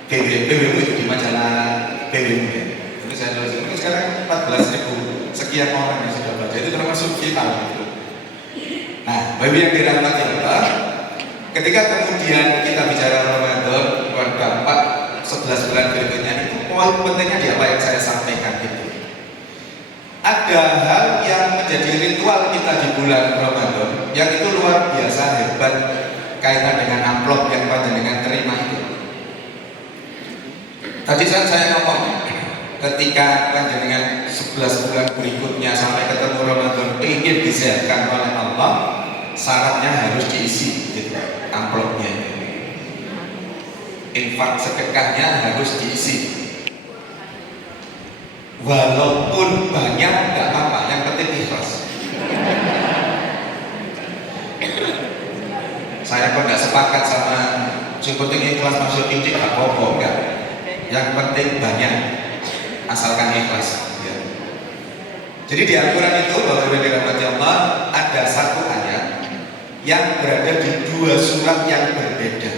BWM itu di majalah BWM ya. Terus saya nulis ini sekarang 14.000 sekian orang yang sudah baca, itu termasuk kita gitu. Nah, Bapak yang dirahmati Allah, ketika kemudian kita bicara Ramadan, dampak 11 bulan berikutnya itu poin pentingnya di apa yang saya sampaikan itu. Ada hal yang menjadi ritual kita di bulan Ramadan yang itu luar biasa hebat kaitan dengan amplop yang panjenengan terima itu. Tadi saya ngomong ketika panjenengan 11 bulan berikutnya sampai ketemu Ramadan ingin disehatkan oleh Allah, syaratnya harus diisi gitu, amplopnya. Infak sedekahnya harus diisi. Walaupun banyak nggak apa-apa, yang penting ikhlas. Saya kok nggak sepakat sama yang penting ikhlas masuk titik nggak apa-apa, enggak. Yang penting banyak, asalkan ikhlas. Ya. Jadi di Al-Quran itu Bapak Ibu dirahmati Allah ada satu ayat yang berada di dua surat yang berbeda,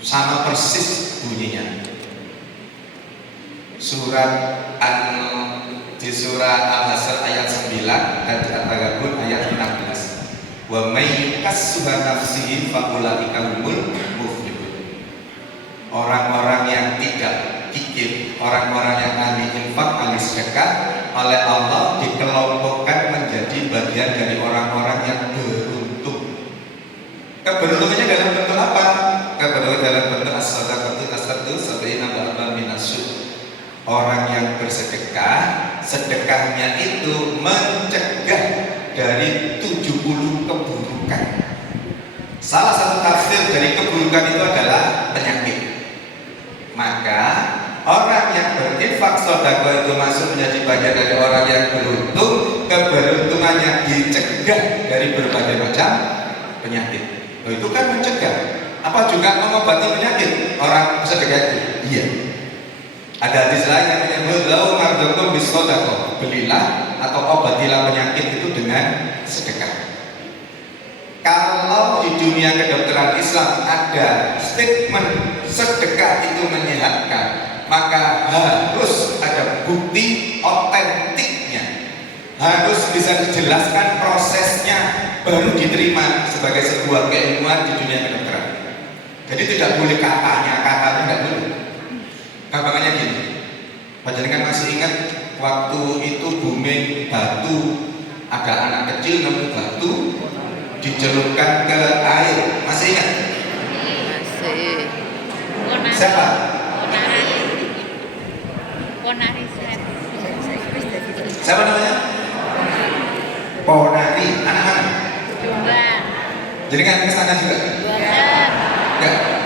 sama persis bunyinya. Di surah Al-Hasr ayat 9 dan di At-Taghabun ayat 16. Wa may yukassuha nafsihi fa ulaika humul muflihun. Orang-orang yang tidak kikir, orang-orang yang ahli infak, ahli sedekah oleh Allah dikelompokkan menjadi bagian dari orang-orang yang beruntung. Keberuntungannya dalam bentuk apa? Keberuntungan dalam bentuk as-sadaqatu tasattu sab'ina ba'ban minasy. Orang yang bersedekah, sedekahnya itu mencegah dari 70 keburukan. Salah satu tafsir dari keburukan itu adalah penyakit. Maka orang yang berinfak sedekah itu masuk menjadi bagian dari orang yang beruntung. Keberuntungannya dicegah dari berbagai macam penyakit. Oh, itu kan mencegah. Apa juga mengobati penyakit? Orang sedekah itu? Iya. Ada hadis lain yang menyebut lau mardakum bisodaqah, belilah atau obatilah penyakit itu dengan sedekah. Kalau di dunia kedokteran Islam ada statement sedekah itu menyehatkan, maka harus ada bukti otentiknya, harus bisa dijelaskan prosesnya, baru diterima sebagai sebuah keilmuan di dunia kedokteran. Jadi tidak boleh katanya tidak boleh. Gampangannya gini, panjenengan masih ingat waktu itu booming batu, ada anak kecil nemu batu dicelupkan ke air, masih ingat? Masih. Siapa? Ponari. Siapa namanya? Ponari, anak-anak. Juga. Jadi kan kesana juga? Enggak.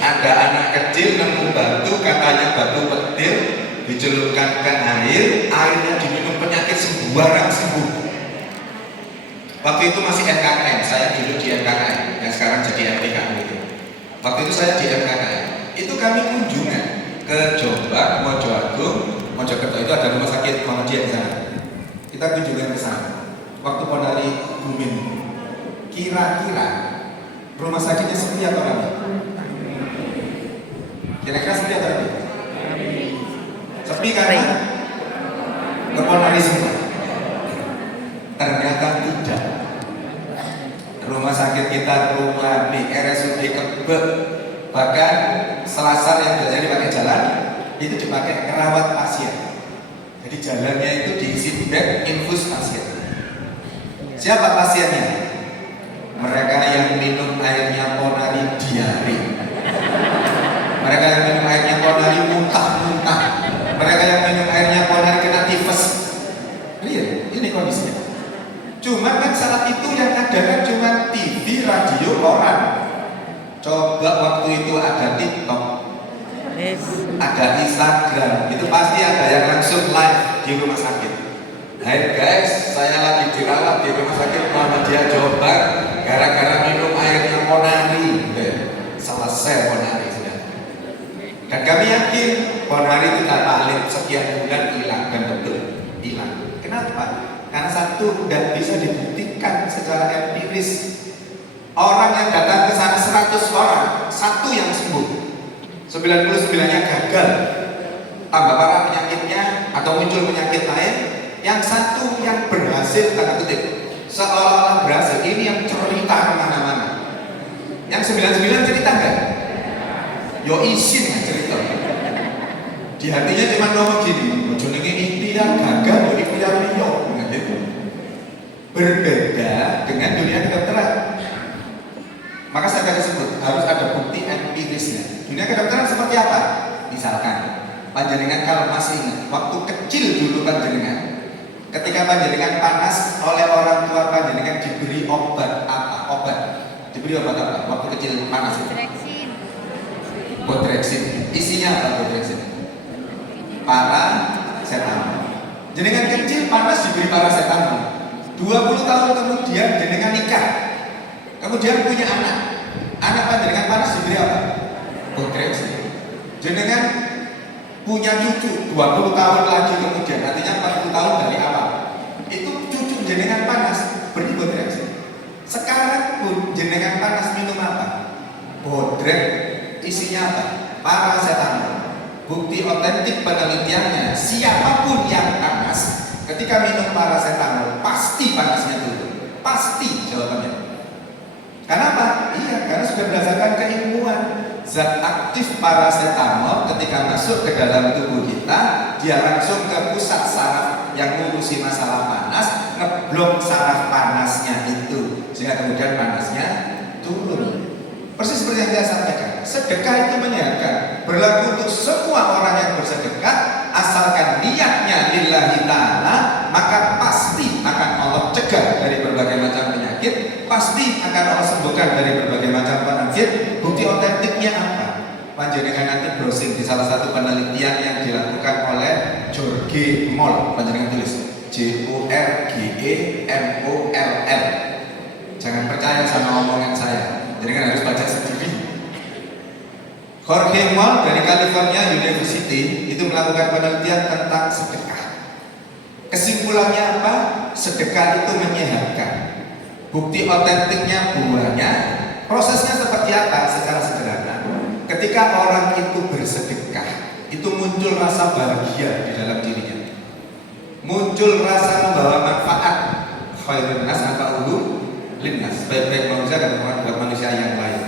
Ada anak kecil nemu batu, katanya batu petir, dicelupkan ke air, airnya diminum penyakit sembarang sembuh. Waktu itu masih NKKM, saya dulu di NKKM, yang sekarang jadi MPKM itu. Waktu itu saya di NKKM, itu kami kunjungan ke Jombang, Mojoagung, Mojokerto itu ada rumah sakit Muhammadiyah di sana. Kita kunjungan ke sana. Waktu Ponari booming, kira-kira rumah sakitnya sepi atau ramai? Kira-kira sepi atau ramai? Sepi karena ke Ponari semua. Ternyata tidak. Rumah sakit kita rumah di RSUD Kebek, bahkan selasar yang biasanya dipakai jalan itu dipakai merawat pasien. Jadi jalannya itu diisi bed infus pasien. Siapa pasiennya? Mereka yang minum airnya Ponari diare. Mereka yang minum airnya Ponari muntah-muntah. Mereka yang minum airnya Ponari kena tifus. Lihat, ini kondisinya. Cuma kan saat itu yang ada kan cuma TV, radio, koran. Coba waktu itu ada TikTok, ada Instagram, itu pasti ada yang langsung live di rumah sakit. Hai guys, saya lagi dirawat di rumah sakit Muhammadiyah Jawa Barat gara-gara minum airnya Ponari. Selesai Ponari sudah. Dan kami yakin Ponari itu tak balik sekian bulan hilang, dan betul hilang. Kenapa? Karena satu, tidak bisa dibuktikan secara empiris. Orang yang datang ke sana 100 orang, satu yang sembuh, 99-nya gagal, tambah parah penyakitnya atau muncul penyakit lain. Yang satu yang berhasil, tanda kutip, seolah-olah berhasil. Ini yang cerita kemana-mana. Yang 99 cerita enggak? Yo isin yang cerita. Di hatinya cuma ngomong gini, jenenge ikhtiar gagal, yo ikhtiar liyo. Berbeda dengan dunia kedokteran. Maka saya tadi sebut harus ada bukti empirisnya. Dunia kedokteran seperti apa? Misalkan panjenengan kalau masih ingat waktu kecil dulu panjenengan, ketika panjenengan panas oleh orang tua panjenengan diberi obat apa? Diberi obat apa? Waktu kecil panas itu? Bodreksin. Isinya apa bodreksin? Paracetamol. Jenengan kecil panas diberi paracetamol. 20 tahun kemudian jenengan nikah, kemudian punya anak panjenengan panas diberi apa? Bodreksin. Jenengan punya cucu 20 tahun lagi kemudian, artinya 40 tahun dari awal, itu cucu jenengan panas beri bodreksin. Sekarang pun jenengan panas minum apa? Bodrek. Isinya apa? Paracetamol. Bukti otentik penelitiannya, siapapun yang panas ketika minum paracetamol pasti panasnya turun. Pasti jawabannya. Kenapa? Iya, karena sudah berdasarkan keilmuan. Zat aktif paracetamol ketika masuk ke dalam tubuh kita, dia langsung ke pusat saraf yang ngurusi masalah panas, ngeblok saraf panasnya itu, sehingga kemudian panasnya turun. Persis seperti yang saya sampaikan, sedekah itu menyehatkan, berlaku untuk semua orang yang bersedekah, asalkan niatnya lillahi ta'ala, maka pasti akan Allah cegah dari berbagai macam penyakit, pasti akan Allah sembuhkan dari berbagai macam penyakit. Bukti otentiknya apa? Panjenengan nanti browsing di salah satu penelitian yang dilakukan oleh Jorge Moll. Panjenengan tulis Jorgemoll. Jangan percaya sama omongan saya, jadi harus baca sendiri. Jorge Moll dari California University itu melakukan penelitian tentang sedekah. Kesimpulannya apa? Sedekah itu menyehatkan. Bukti otentiknya buahnya. Prosesnya seperti apa? Secara sederhana, ketika orang itu bersedekah, itu muncul rasa bahagia di dalam dirinya, muncul rasa membawa manfaat. Khairun nas anfa'uhum linnas, baik-baik manusia dan buat manusia yang lain.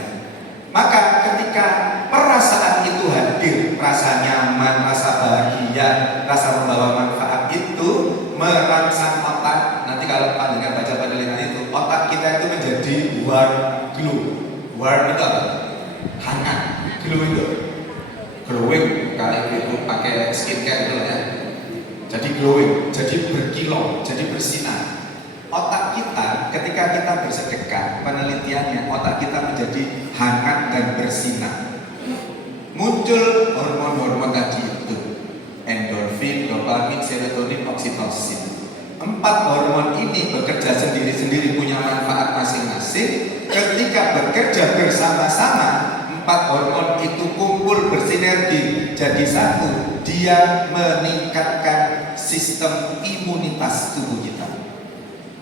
Maka ketika perasaan itu hadir, rasa nyaman, rasa bahagia, rasa membawa manfaat itu merangsang otak. Nanti kalau panjenengan baca penelitian itu, otak kita itu menjadi warm glow. Warm itu apa? Hangat. Glow itu glowing, kalian itu pakai skincare itu ya. Jadi glowing, jadi berkilau, jadi bersinar. Otak kita ketika kita bersedekah, penelitiannya otak kita menjadi hangat dan bersinar. Muncul hormon-hormon tadi itu, endorfin, dopamin, serotonin, oksitosin. 4 hormon ini bekerja sendiri-sendiri, punya manfaat masing-masing. Ketika bekerja bersama-sama, 4 hormon itu kumpul bersinergi jadi satu. Dia meningkatkan sistem imunitas tubuh kita.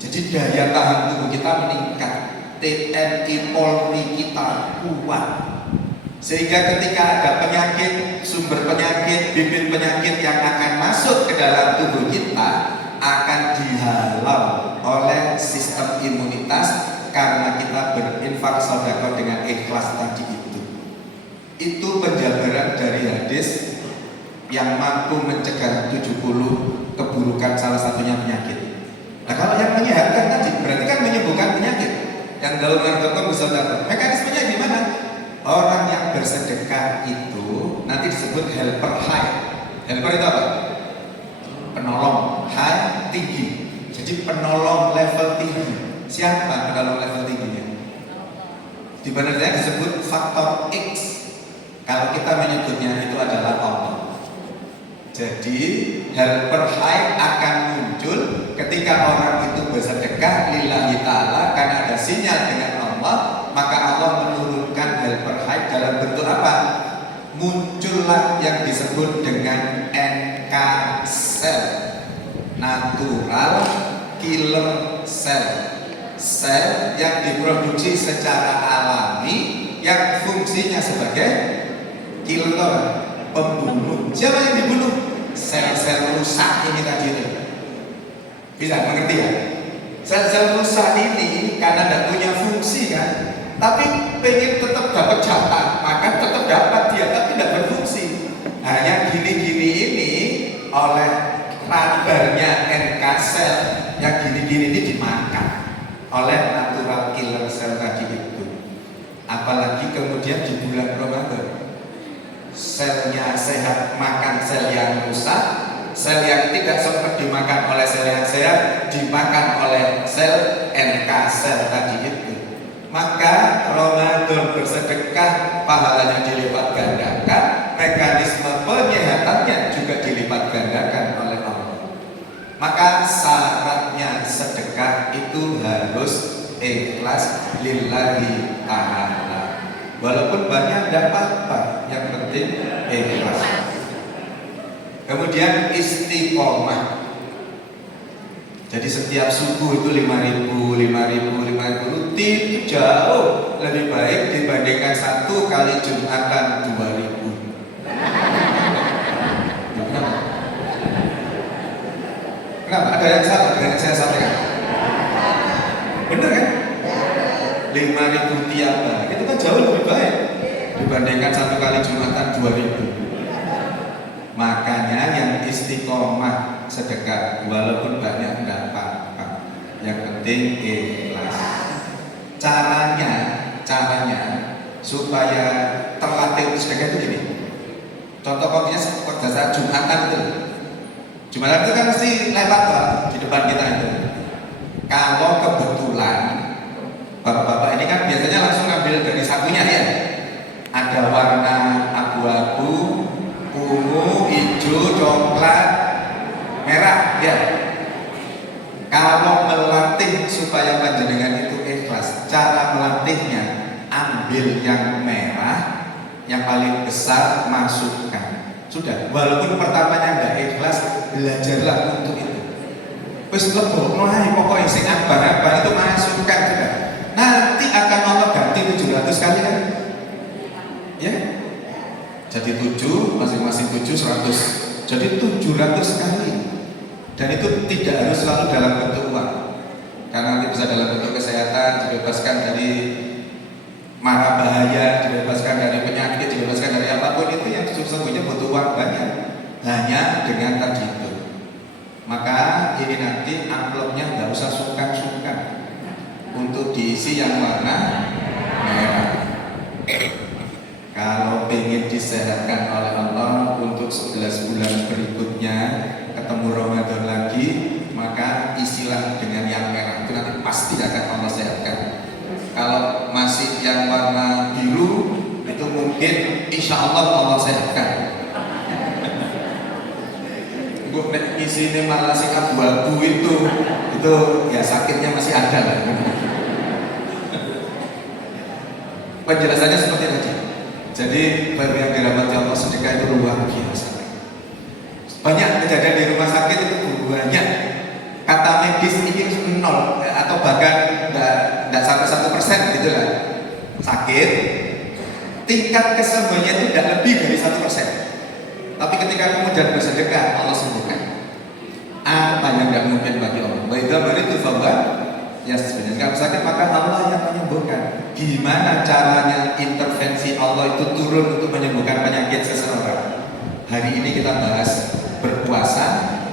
Jadi daya tahan tubuh kita meningkat, TNI Polri kita kuat, sehingga ketika ada penyakit, sumber penyakit, bibit penyakit yang akan masuk ke dalam tubuh kita akan dihalau oleh sistem imunitas karena kita berinfak sedekah dengan ikhlas tadi itu. Itu penjabaran dari hadis yang mampu mencegah 70 keburukan, salah satunya penyakit. Nah kalau yang menyehatkan tadi berarti Yang gaul ngartokom bisa dapat. Mekanismenya gimana? Orang yang bersedekah itu nanti disebut helper high. Helper itu apa? Penolong high, tinggi. Jadi penolong level tinggi. Siapa penolong level tingginya? Di mana saya disebut faktor X. Kalau kita menyebutnya itu adalah Allah. Jadi helper high akan muncul ketika orang itu bersedekah lillahi ta'ala karena ada sinyal dengan Allah, maka Allah menurunkan helper high dalam bentuk apa? Muncullah yang disebut dengan NK cell, natural killer cell, sel yang diproduksi secara alami yang fungsinya sebagai killer, pembunuh. Siapa yang dibunuh? Sel-sel rusak ini tadi itu. Bisa mengerti ya? Sel-sel rusak ini karena tidak punya fungsi kan, tapi pengen tetap dapat jatah, maka tetap dapat dia, tapi tidak berfungsi. Hanya gini-gini ini oleh radarnya NK sel yang gini-gini ini dimakan oleh natural killer sel tadi itu. Apalagi kemudian di bulan Ramadan, selnya sehat makan sel yang rusak, sel yang tidak sempat dimakan oleh sel yang sehat dimakan oleh sel NK sel tadi itu. Maka Ramadan bersedekah pahalanya dilipat gandakan, mekanisme penyehatannya juga dilipat gandakan oleh Allah. Maka syaratnya sedekah itu harus ikhlas lillahi ta'ala. Walaupun banyak tidak apa-apa, yang penting ikhlas. Kemudian istiqomah. Jadi setiap subuh itu 5.000 rutin itu jauh lebih baik dibandingkan satu kali Jumatan 2.000. Kenapa? Ada yang salah dengan yang saya sampaikan? Benar kan? 5.000 tiap hari itu kan jauh lebih baik dibandingkan satu kali Jumatan 2.000. Makanya yang istiqomah sedekah walaupun banyak tidak apa-apa, yang penting ikhlas. Caranya supaya terlatih sedekah itu gini. Contoh konkretnya pada saat Jumatan itu. Jumatan itu kan mesti lewat di depan kita itu. Kalau kebetulan bapak-bapak ini kan biasanya langsung ngambil dari sakunya ya. Ada warna abu-abu, ungu, hijau, coklat, merah ya. Kalau melatih supaya panjenengan itu ikhlas, cara melatihnya ambil yang merah, yang paling besar masukkan. Sudah, walaupun pertamanya nggak ikhlas, belajarlah untuk itu. Wis lebok mulai pokoknya sing abang-abang itu masukkan sudah. Nanti akan Allah ganti 700 kali kan? Ya. Jadi 7, masing-masing 7, 100. Jadi 700 kali. Dan itu tidak harus selalu dalam bentuk uang. Karena nanti bisa dalam bentuk kesehatan, dibebaskan dari mara bahaya, dibebaskan dari penyakit, dibebaskan dari apapun itu yang sesungguhnya butuh uang banyak. Hanya dengan tadi itu. Maka ini nanti amplopnya nggak usah sungkan-sungkan untuk diisi yang warna merah. Kalau ingin disehatkan oleh Allah untuk 11 bulan berikutnya ketemu Ramadan lagi, maka isilah dengan yang merah itu nanti pasti akan Allah sehatkan. Kalau masih yang warna biru itu mungkin insya Allah Allah sehatkan. Gue isinya malah si abu-abu itu ya sakitnya masih ada lah. Penjelasannya seperti tadi. Jadi bagi yang dirahmati Allah, sedekah itu luar biasa. Banyak kejadian di rumah sakit itu banyak. Kata medis ini 0 atau bahkan tidak sampai 1% gitu lah. Sakit, tingkat kesembuhannya itu tidak lebih dari 1%. Tapi ketika kemudian bersedekah, Allah sembuhkan. Apa yang tidak mungkin bagi Allah? Baiklah bari itu ya sebenarnya kalau sakit maka Allah yang menyembuhkan. Gimana caranya intervensi Allah itu turun untuk menyembuhkan penyakit seseorang? Hari ini kita bahas berpuasa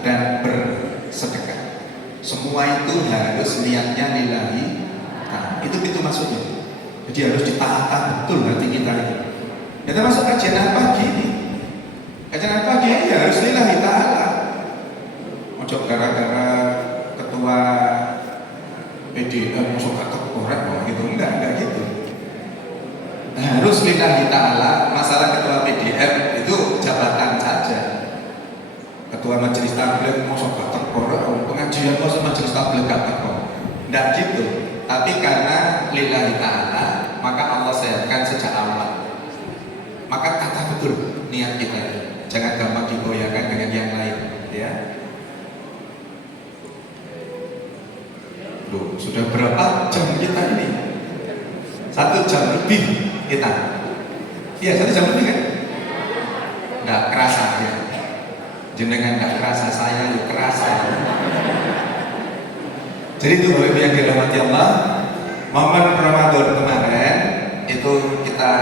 dan bersedekah. Semua itu harus niatnya lillahi ta'ala. itu pintu masuknya. Jadi harus ditahan betul hati kita ini. Ya termasuk kajian pagi ini. Kajian pagi ini harus lillahi ta'ala. Ojo gara-gara ketua PDM masuk kata orang gitu, enggak gitu. Harus lillahi ta'ala. Masalah ketua PDM itu jabatan saja. Ketua majelis tabligh masuk kata orang, pengajian masuk majelis tabligh kata orang. Enggak gitu. Tapi karena lillahi ta'ala, maka Allah sehatkan sejak awal. Maka kata betul niat kita ini. Jangan gampang digoyahkan dengan yang lain, ya. Loh, sudah berapa jam kita ini? 1 jam lebih kita. Iya, 1 jam lebih kan? Nggak kerasa ya. Jenengan nggak kerasa, saya yuk kerasa. Jadi itu Bapak Ibu yang dirahmati Allah, momen Ramadan kemarin itu kita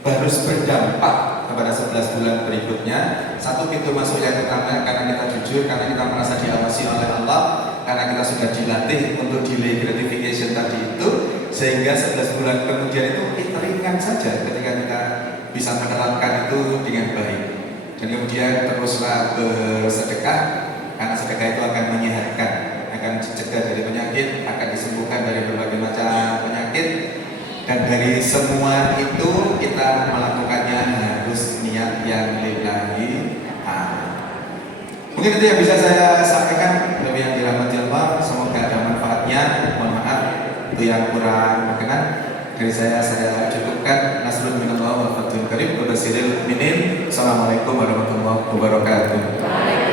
harus berdampak kepada 11 bulan berikutnya. Satu, pintu masuk yang pertama karena kita jujur, karena kita merasa diawasi oleh Allah, karena kita sudah dilatih untuk delay gratification tadi itu, sehingga 11 bulan kemudian itu ringan saja ketika kita bisa menerapkan itu dengan baik. Dan kemudian teruslah bersedekah, karena sedekah itu akan menyehatkan, akan dicegah dari penyakit, akan disembuhkan dari berbagai macam penyakit. Dan dari semua itu kita melakukannya harus niat yang lillahi ta'ala. Mungkin itu yang bisa saya sampaikan, lebih yang dirahmati Allah. Semoga ada manfaatnya. Mohon maaf itu yang kurang berkenan. Dari saya cukupkan. Nasrul minallah wal fathul karim wa basiril mu'minin. Assalamualaikum warahmatullahi wabarakatuh.